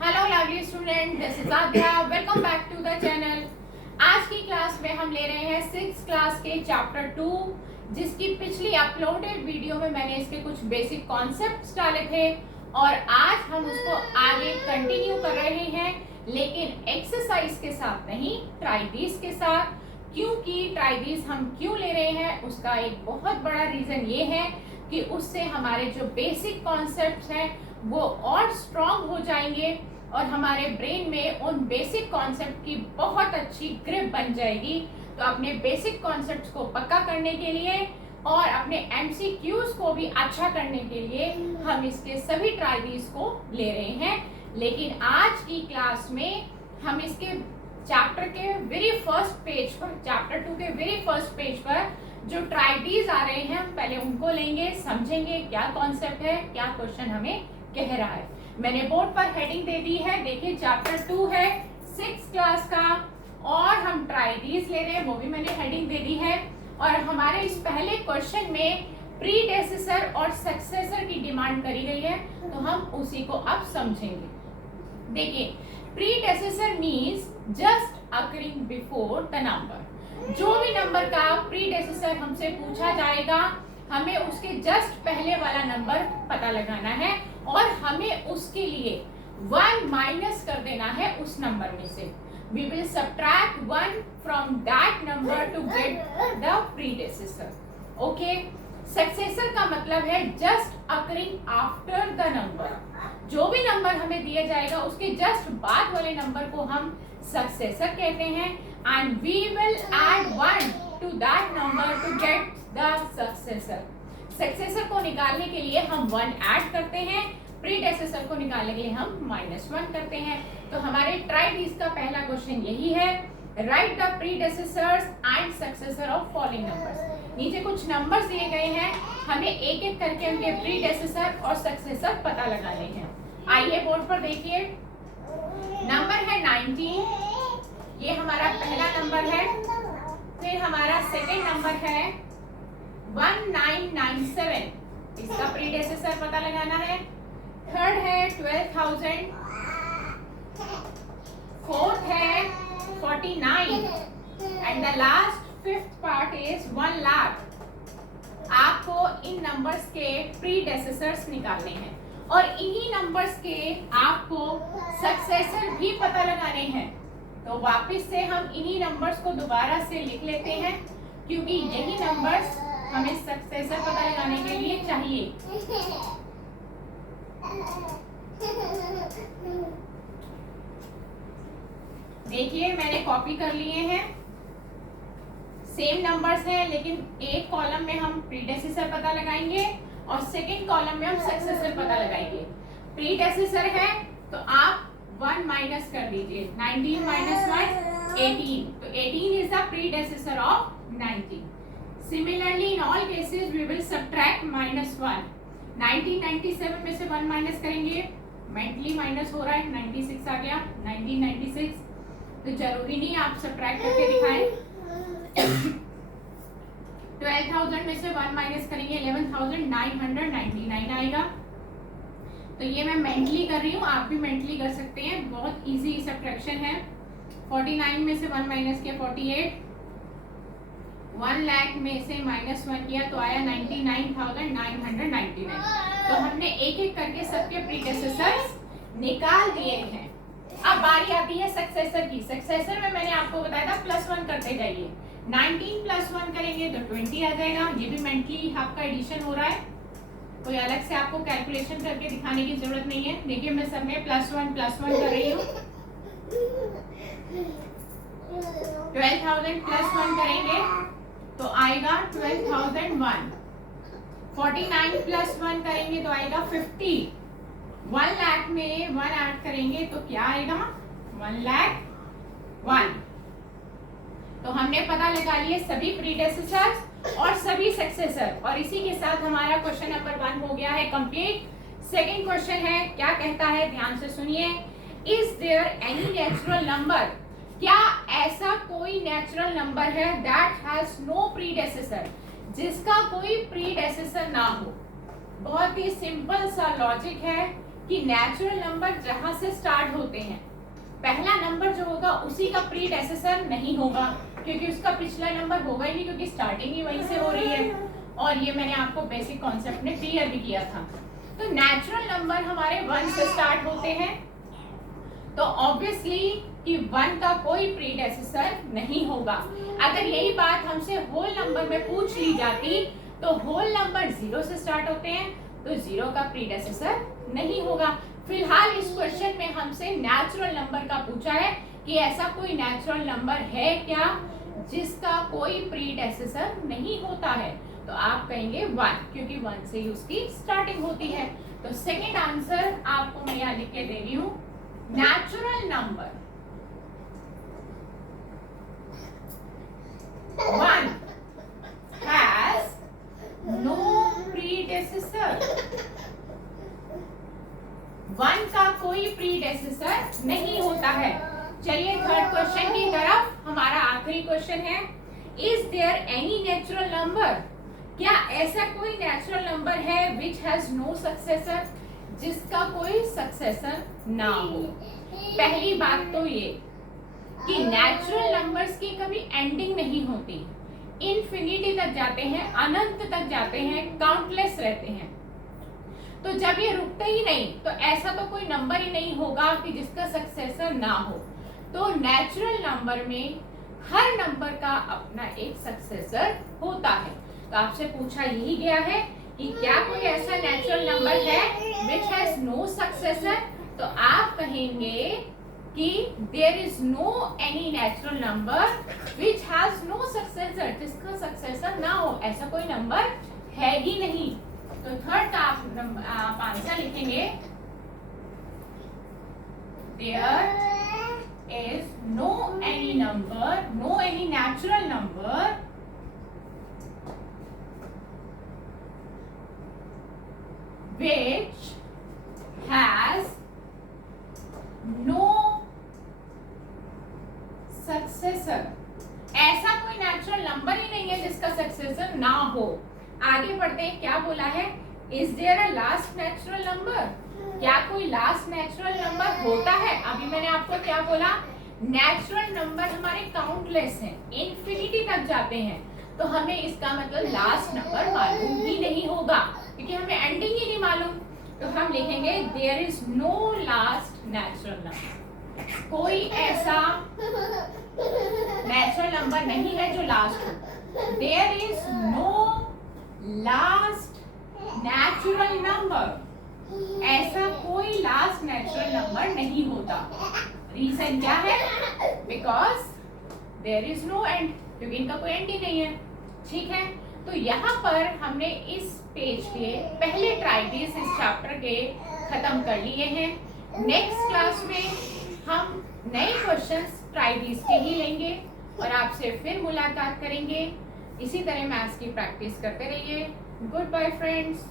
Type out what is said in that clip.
Hello lovely student, this is Aadya. Welcome back to the channel. आज की class में हम ले रहे हैं 6th क्लास के चैप्टर 2, जिसकी पिछली अपलोडेड वीडियो में मैंने इसके कुछ बेसिक कॉन्सेप्ट्स डाले थे और आज हम उसको आगे कंटिन्यू कर रहे हैं, लेकिन एक्सरसाइज के साथ नहीं, ट्राइडीज के साथ। क्योंकि ट्राइडीज हम क्यों ले रहे हैं, उसका एक बहुत बड़ा रीजन ये है कि उससे हमारे जो बेसिक कॉन्सेप्ट्स हैं वो और स्ट्रॉन्ग हो जाएंगे और हमारे ब्रेन में उन बेसिक कॉन्सेप्ट की बहुत अच्छी ग्रिप बन जाएगी। तो अपने बेसिक कॉन्सेप्ट्स को पक्का करने के लिए और अपने एमसीक्यूज को भी अच्छा करने के लिए हम इसके सभी ट्राइडीज को ले रहे हैं। लेकिन आज की क्लास में हम इसके चैप्टर के वेरी फर्स्ट पेज पर, चैप्टर 2 के वेरी फर्स्ट पेज पर जो ट्राइडीज आ रहे हैं, हम पहले उनको लेंगे, समझेंगे क्या कॉन्सेप्ट है, क्या क्वेश्चन हमें कह रहा है। मैंने बोर्ड पर हेडिंग दे दी है, देखिए चैप्टर 2 है 6th क्लास का और हम ट्राइडीज ले रहे हैं, वो भी मैंने हेडिंग दे दी है। और हमारे इस पहले क्वेश्चन में प्रीडेसेसर और सक्सेसर की डिमांड करी गई है, तो हम उसी को अब समझेंगे। देखिए, predecessor means just occurring before the number. जो भी नंबर का प्रीडेसेसर हमसे पूछा जाएगा, हमें उसके जस्ट पहले वाला नंबर पता लगाना है और हमें उसके लिए 1 माइनस कर देना है उस नंबर में से। We will subtract 1 from that number to get the predecessor. Okay? Successor का मतलब है just occurring after the number. जो भी नंबर हमें दिया जाएगा उसके जस्ट बाद वाले नंबर को हम सक्सेसर कहते हैं, and we will add 1 to that number to get the successor. Successor को निकालने के लिए हम 1 ऐड करते हैं, प्रीडेसेसर को निकालने के लिए हम -1 करते हैं। तो हमारे ट्राइडीज का पहला क्वेश्चन यही है, write the predecessors and successor of following numbers. नीचे कुछ नंबर्स दिए गए हैं, हमें एक एक करके उनके प्रीडेसेसर और सक्सेसर पता लगाने हैं। आइए बोर्ड पर देखिए, नंबर है 19, ये हमारा पहला नंबर है। फिर हमारा सेकेंड नंबर है 1997, इसका प्रीडेसेसर पता लगाना है। थर्ड है 12,000, फोर्थ है 49 and the last fifth part is 1 lakh. आपको इन नंबर्स के प्रीडेसेसर्स निकालने हैं और इन्हीं नंबर्स के आपको सक्सेसर भी पता लगाने हैं। तो वापस से हम इन्हीं नंबर्स को दोबारा से लिख लेते हैं, क्योंकि यही नंबर्स हमें सक्सेसर पता लगाने के लिए चाहिए। देखिए, मैंने कॉपी कर लिए हैं, सेम नंबर्स हैं, लेकिन एक कॉलम में हम प्रीडेसेसर पता लगाएंगे और सेकंड कॉलम में हम सक्सेसर पता लगाएंगे। प्रीडेसेसर है तो आप 1 माइनस कर दीजिए, 19 minus 1 18, तो 18 is the predecessor of 19. Similarly, in all cases we will subtract -1. 1997 में से 1 माइनस करेंगे, मेंटली माइनस हो रहा है, 96 आ गया, 1996, तो जरूरी नहीं आप सब्ट्रैक्ट करके दिखाएं। 12,000 में से 1 माइनस करेंगे, 11,999 आएगा। तो ये मैं मेंटली कर रही हूँ, आप भी मेंटली कर सकते हैं, बहुत इजी सब्ट्रैक्शन है। 49 में से 1 माइनस किया 48, 1 लाख में से -1 किया तो आया 99,999। तो हमने एक एक करके सबके प्रीडेसेसर्स निकाल दिए हैं। अब बारी आती है सक्सेसर की। सक्सेसर में मैंने आपको बताया था +1 करते जाइए, 19 + 1 करेंगे तो 20 आ जाएगा। ये भी मेंटली आपका एडिशन हो रहा है, कोई अलग से आपको कैलकुलेशन करके दिखाने की जरूरत नहीं है। देखिए, मैं सब में +1 कर रही हूँ। 12,000 + 1 करेंगे तो आएगा 12,001। 49 + 1 करेंगे तो आएगा 50। 1 लाख में 1 ऐड करेंगे तो क्या आएगा, 1,01,000। तो हमने पता लगा लिए सभी प्रीडेसेसर्स और सभी सक्सेसर, और इसी के साथ हमारा क्वेश्चन नंबर 1 हो गया है कंप्लीट। सेकंड क्वेश्चन है, क्या कहता है, ध्यान से सुनिए। Is there any natural number, क्या ऐसा कोई नेचुरल नंबर है दैट हैज नो प्रीडेसेसर, जिसका कोई प्रीडेसेसर ना हो। बहुत ही सिंपल सा लॉजिक है कि नेचुरल नंबर जहां से स्टार्ट होते हैं, पहला नंबर जो होगा उसी का प्रीडेसेसर नहीं होगा, क्योंकि उसका पिछला नंबर होगा ही नहीं, क्योंकि स्टार्टिंग ही वहीं से हो रही है। और ये मैंने आपको बेसिक कॉन्सेप्ट में क्लियर भी किया था। तो नेचुरल नंबर हमारे 1 से स्टार्ट होते हैं, तो ऑब्वियसली कि 1 का कोई प्रीडेसेसर नहीं होगा। अगर यही बात हमसे होल नंबर में पूछ ली जाती तो होल नंबर 0 से स्टार्ट होते हैं, तो 0 का प्रीडेसेसर नहीं होगा। फिलहाल इस क्वेश्चन में हमसे नेचुरल नंबर का पूछा है कि ऐसा कोई नेचुरल नंबर है क्या जिसका कोई प्रीडेसेसर नहीं होता है, तो आप कहेंगे 1, क्योंकि 1 से ही उसकी स्टार्टिंग होती है। तो सेकंड आंसर आपको मैं यहाँ लिख के दे रही हूँ, natural number 1 has no predecessor। 1 का कोई प्रीडेसेसर नहीं होता है। चलिए थर्ड क्वेश्चन की तरफ, हमारा आखिरी क्वेश्चन है, is there any natural number, क्या ऐसा कोई नेचुरल नंबर है विच हैज नो सक्सेसर, जिसका कोई सक्सेसर ना हो। पहली बात तो ये कि नेचुरल नंबर्स की कभी एंडिंग नहीं होती, इन्फिनिटी तक जाते हैं, अनंत तक जाते हैं, काउंटलेस रहते हैं। तो जब ये रुकते ही नहीं, तो ऐसा तो कोई नंबर ही नहीं होगा कि जिसका सक्सेसर ना हो। तो नेचुरल नंबर में हर नंबर का अपना एक सक्सेसर होता है। तो आपसे पूछा यही गया है कि क्या कोई ऐसा नेचुरल नंबर है विच हैज नो सक्सेसर, तो आप कहेंगे कि there is no any natural number which has no successor, जिसका सक्सेसर ना हो, ऐसा कोई नंबर है ही नहीं। तो थर्ड का आप आंसर लिखेंगे, there is no any number, no any natural number which has no successor। ऐसा कोई नेचुरल नंबर ही नहीं है जिसका सक्सेसर ना हो। आगे बढ़ते हैं, क्या बोला है, is there a last natural number, क्या कोई लास्ट नेचुरल नंबर होता है। अभी मैंने आपको क्या बोला, नेचुरल नंबर हमारे काउंटलेस हैं, इन्फिनिटी तक जाते हैं, तो हमें इसका मतलब लास्ट नंबर मालूम ही नहीं होगा, क्योंकि हमें एंडिंग ही नहीं मालूम। तो हम लिखेंगे there is no last natural number, कोई ऐसा नेचुरल नंबर नहीं है जो लास्ट हो। There is no last natural number, ऐसा कोई लास्ट नेचुरल नंबर नहीं होता। रीजन क्या है, because there is no end, क्योंकि इनका कोई एंड ही नहीं है। ठीक है, तो यहाँ पर हमने इस पेज के पहले ट्राइटीज इस चैप्टर के खत्म कर लिए हैं। नेक्स्ट क्लास में हम नए क्वेश्चंस ट्राइटीज के ही लेंगे और आपसे फिर मुलाकात करेंगे। इसी तरह मैथ्स की प्रैक्टिस करते रहिए। Good bye friends.